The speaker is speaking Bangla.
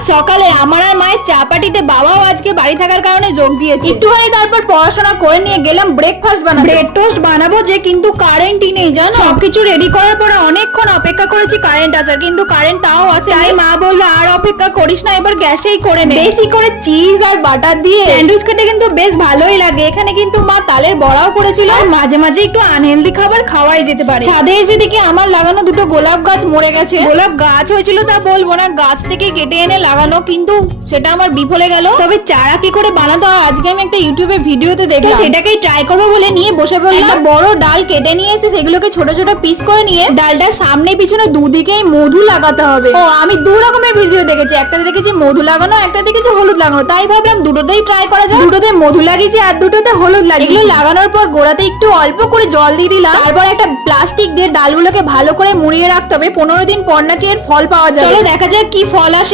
আজ সকালে আমার আর মায়ের চা পার্টিতে বাবাও আজকে বাড়ি থাকার কারণে যোগ দিয়েছে। একটুখানি তারপর পড়াশোনা করে নিয়ে গেলাম ব্রেকফাস্ট বানাতে। ব্রেড টোস্ট বানাবো যে, কিন্তু কারেন্টই নেই জানো। সবকিছু রেডি করার পরে অনেকক্ষণ অপেক্ষা করেছি কারেন্ট আসার, কিন্তু কারেন্ট তাও আসে। তাই মা বললো আর অপেক্ষা করিস না, এবার গ্যাসেই করে নে। বেশি করে চিজ আর বাটার দিয়ে স্যান্ডউইচ খেতে কিন্তু বেশ ভালোই লাগে। এখানে কিন্তু মা তালের বড়াও করেছিল। আর মাঝে মাঝে একটু আনহেলদি খাবার খাওয়াই যেতে পারে। ছাদে এসে দেখি আমার লাগানো দুটো গোলাপ গাছ মরে গেছে। গোলাপ গাছ হয়েছিল তা বলবো না, গাছ থেকে কেটে এনে লাগানো, কিন্তু সেটা আমার বিফলে গেল। তবে চারা কি করে বানাতে হয় আজকে আমি একটা ইউটিউবে ভিডিওতে দেখলাম, সেটাকেই ট্রাই করবো বলে নিয়ে বসে পড়লাম। একটা বড় ডাল কেটে নিয়ে এসে সেগুলোকে ছোট ছোট পিস করে নিয়ে ডালটার সামনে পিছনে দুদিকেই মধু লাগাতে হবে। ও আমি দু রকমের ভিডিও দেখেছি, একটা দেখেছি মধু লাগানো, একটা দেখেছি হলুদ লাগানো। তাই ভাবলাম দুটোতেই ট্রাই করা যায়। দুটোতে মধু লাগিয়েছি আর দুটোতে হলুদ লাগিয়েছি। এগুলো লাগানোর পর গোড়াতে একটু অল্প করে জল দিয়ে দিলাম। তারপর একটা প্লাস্টিক দিয়ে ডালগুলোকে ভালো করে মুড়িয়ে রাখতে হবে। 15 দিন পর নাকি এর ফল পাওয়া যাবে। চলো দেখা যাক কি ফল আসে।